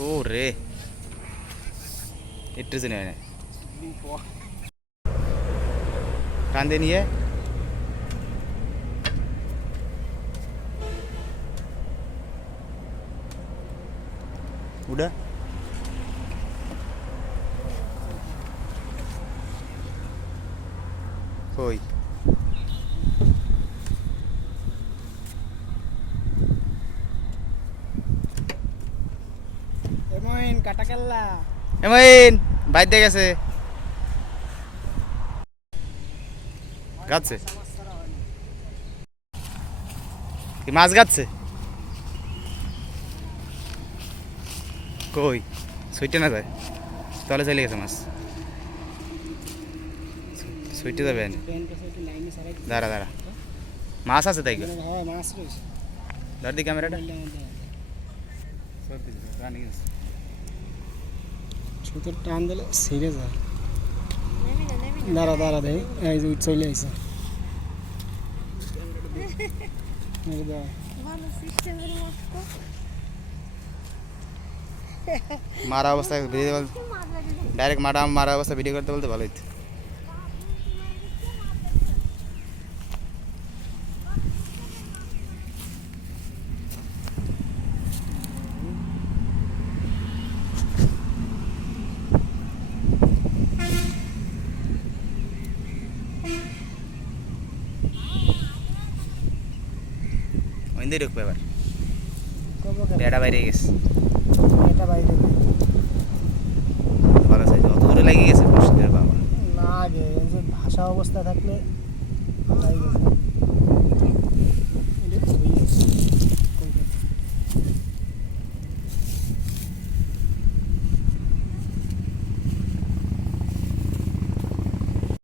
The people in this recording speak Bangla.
ও রে একটু জেনে হয় না কান্দে নিয়ে udah koi এমন কাটাকেল্লা এমন বাইরে গেছে গাছে কি মাছ গাচ্ছে কই সুইটে না যায় তাহলে চলে গেছে মাছ সুইটে যাবে দাঁড়া দাঁড়া মাছ আছে তাই মাছ রয়েছে ধর দি ক্যামেরাটা ছুতোর টান দিলে ছিঁড়ে যায় দাঁড়া দাঁড়া দেয় এই যে চলে আসছে মারা অবস্থায় ভিডিও ডাইরেক্ট মারা অবস্থা ভিডিও করতে বলতে ভালো হইতো ওইন্দে ঢুকবে এবার বেড়া বাইরে গেছে এটা বাইরে ভালো সাইজ অত দূরে লেগে গেছে বসিদের বাবা লাগে এই যে ভাষা অবস্থা থাকলে লাগে গেছে